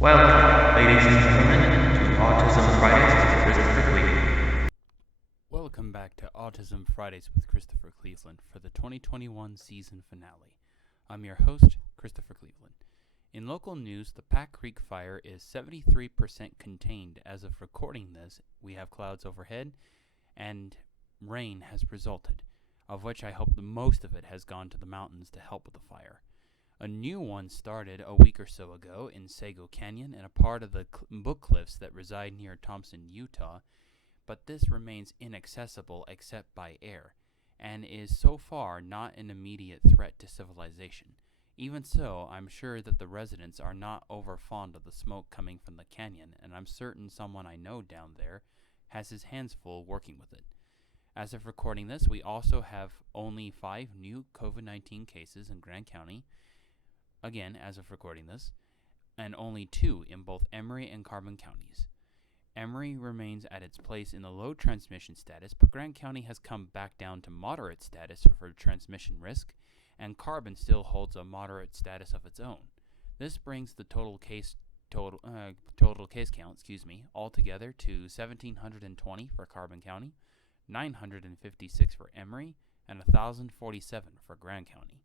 Welcome, ladies and gentlemen, to Autism Fridays with Christopher Cleveland. Welcome back to Autism Fridays with Christopher Cleveland for the 2021 season finale. I'm your host, Christopher Cleveland. In local news, the Pack Creek fire is 73% contained. As of recording this, we have clouds overhead and rain has resulted, of which I hope the most of it has gone to the mountains to help with the fire. A new one started a week or so ago in Sago Canyon and a part of the book cliffs that reside near Thompson, Utah, but this remains inaccessible except by air, and is so far not an immediate threat to civilization. Even so, I'm sure that the residents are not over fond of the smoke coming from the canyon, and I'm certain someone I know down there has his hands full working with it. As of recording this, we also have only 5 new COVID-19 cases in Grand County, again as of recording this, and only 2 in both Emery and Carbon counties. Emery remains at its place in the low transmission status, but Grand County has come back down to moderate status for transmission risk, and Carbon still holds a moderate status of its own. This brings the total case count, altogether to 1,720 for Carbon County, 956 for Emery, and 1,047 for Grand County.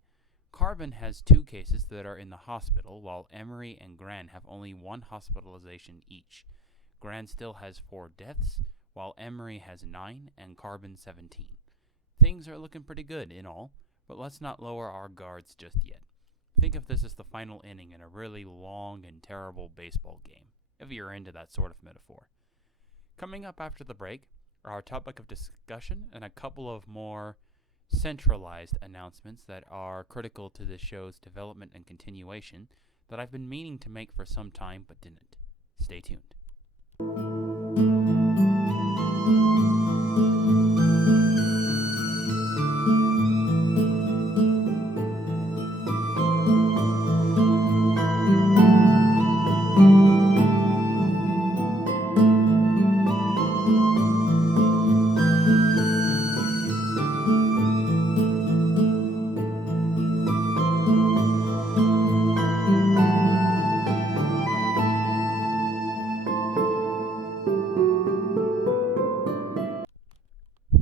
Carbon has 2 cases that are in the hospital, while Emery and Grand have only 1 hospitalization each. Grand still has 4 deaths, while Emery has 9 and Carbon 17. Things are looking pretty good in all, but let's not lower our guards just yet. Think of this as the final inning in a really long and terrible baseball game, if you're into that sort of metaphor. Coming up after the break are our topic of discussion and a couple of more centralized announcements that are critical to this show's development and continuation that I've been meaning to make for some time but didn't. Stay tuned.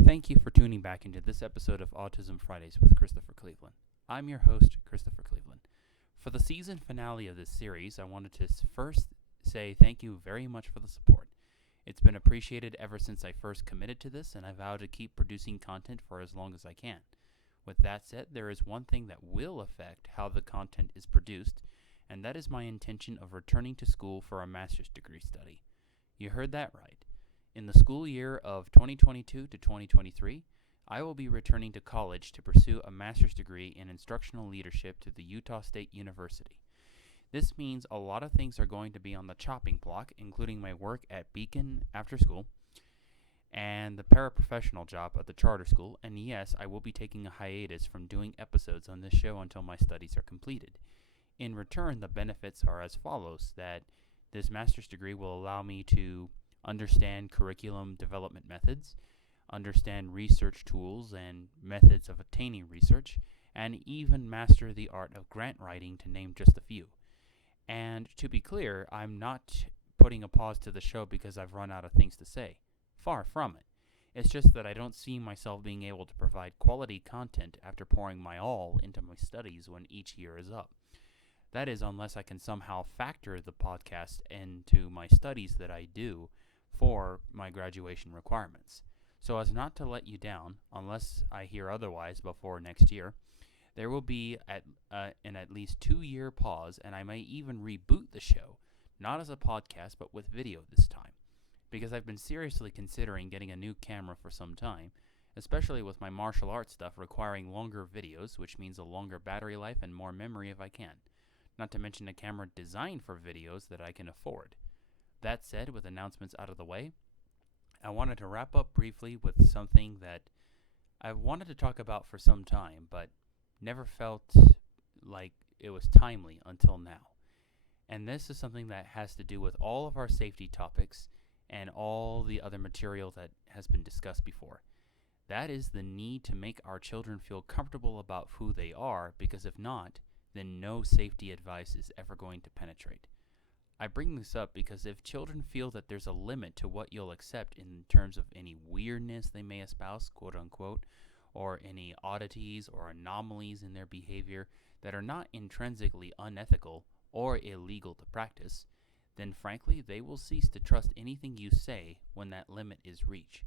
Thank you for tuning back into this episode of Autism Fridays with Christopher Cleveland. I'm your host, Christopher Cleveland. For the season finale of this series, I wanted to first say thank you very much for the support. It's been appreciated ever since I first committed to this, and I vow to keep producing content for as long as I can. With that said, there is one thing that will affect how the content is produced, and that is my intention of returning to school for a master's degree study. You heard that right. In the school year of 2022 to 2023, I will be returning to college to pursue a master's degree in instructional leadership to the Utah State University. This means a lot of things are going to be on the chopping block, including my work at Beacon after school and the paraprofessional job at the charter school, and yes, I will be taking a hiatus from doing episodes on this show until my studies are completed. In return, the benefits are as follows: that this master's degree will allow me to understand curriculum development methods, understand research tools and methods of obtaining research, and even master the art of grant writing, to name just a few. And to be clear, I'm not putting a pause to the show because I've run out of things to say. Far from it. It's just that I don't see myself being able to provide quality content after pouring my all into my studies when each year is up. That is, unless I can somehow factor the podcast into my studies that I do for my graduation requirements. So as not to let you down, unless I hear otherwise before next year, there will be an at least 2-year pause, and I may even reboot the show, not as a podcast but with video this time, because I've been seriously considering getting a new camera for some time, especially with my martial arts stuff requiring longer videos, which means a longer battery life and more memory if I can, not to mention a camera designed for videos that I can afford. That said, with announcements out of the way, I wanted to wrap up briefly with something that I've wanted to talk about for some time, but never felt like it was timely until now. And this is something that has to do with all of our safety topics and all the other material that has been discussed before. That is the need to make our children feel comfortable about who they are, because if not, then no safety advice is ever going to penetrate. I bring this up because if children feel that there's a limit to what you'll accept in terms of any weirdness they may espouse, quote unquote, or any oddities or anomalies in their behavior that are not intrinsically unethical or illegal to practice, then frankly, they will cease to trust anything you say when that limit is reached.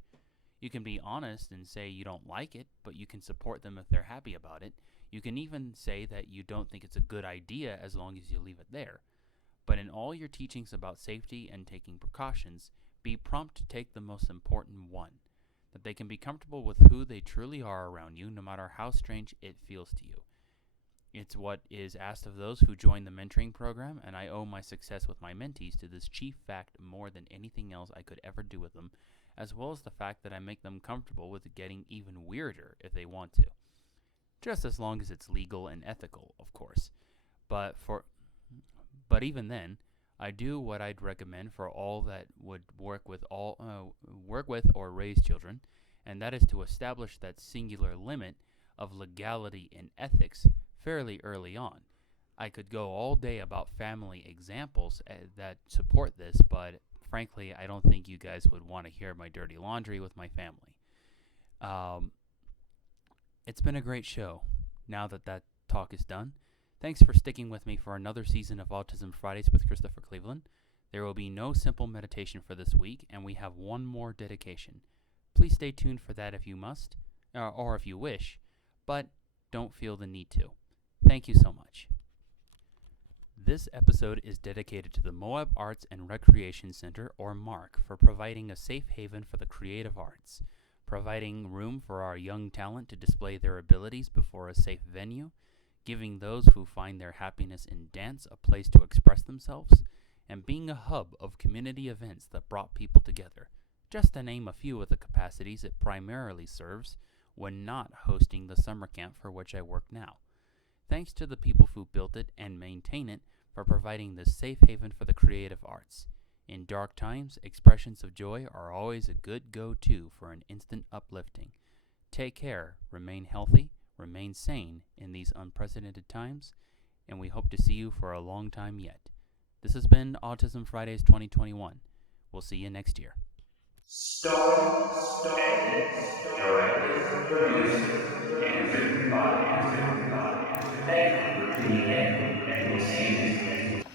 You can be honest and say you don't like it, but you can support them if they're happy about it. You can even say that you don't think it's a good idea as long as you leave it there. But in all your teachings about safety and taking precautions, be prompt to take the most important one, that they can be comfortable with who they truly are around you, no matter how strange it feels to you. It's what is asked of those who join the mentoring program, and I owe my success with my mentees to this chief fact more than anything else I could ever do with them, as well as the fact that I make them comfortable with getting even weirder if they want to. Just as long as it's legal and ethical, of course. But even then, I do what I'd recommend for all that would work with or raise children, and that is to establish that singular limit of legality and ethics fairly early on. I could go all day about family examples that support this, but frankly, I don't think you guys would want to hear my dirty laundry with my family. It's been a great show. Now that talk is done, thanks for sticking with me for another season of Autism Fridays with Christopher Cleveland. There will be no simple meditation for this week, and we have one more dedication. Please stay tuned for that if you must, or if you wish, but don't feel the need to. Thank you so much. This episode is dedicated to the Moab Arts and Recreation Center, or MARC, for providing a safe haven for the creative arts, providing room for our young talent to display their abilities before a safe venue, giving those who find their happiness in dance a place to express themselves, and being a hub of community events that brought people together, just to name a few of the capacities it primarily serves when not hosting the summer camp for which I work now. Thanks to the people who built it and maintain it for providing this safe haven for the creative arts. In dark times, expressions of joy are always a good go-to for an instant uplifting. Take care, remain healthy, remain sane in these unprecedented times, and we hope to see you for a long time yet. This has been Autism Fridays 2021. We'll see you next year. Starred, directed, produced, and written by. Thank you for tuning in, and we'll see you next week.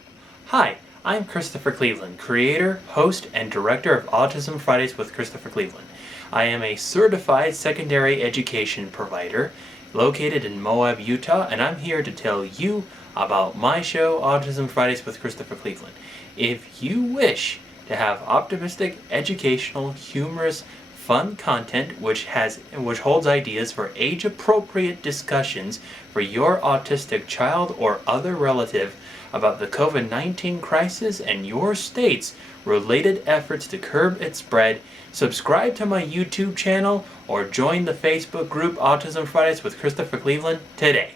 Hi, I'm Christopher Cleveland, creator, host, and director of Autism Fridays with Christopher Cleveland. I am a certified secondary education provider located in Moab, Utah, and I'm here to tell you about my show, Autism Fridays with Christopher Cleveland. If you wish to have optimistic, educational, humorous, fun content which holds ideas for age-appropriate discussions for your autistic child or other relative about the COVID-19 crisis and your state's related efforts to curb its spread, subscribe to my YouTube channel or join the Facebook group Autism Fridays with Christopher Cleveland today.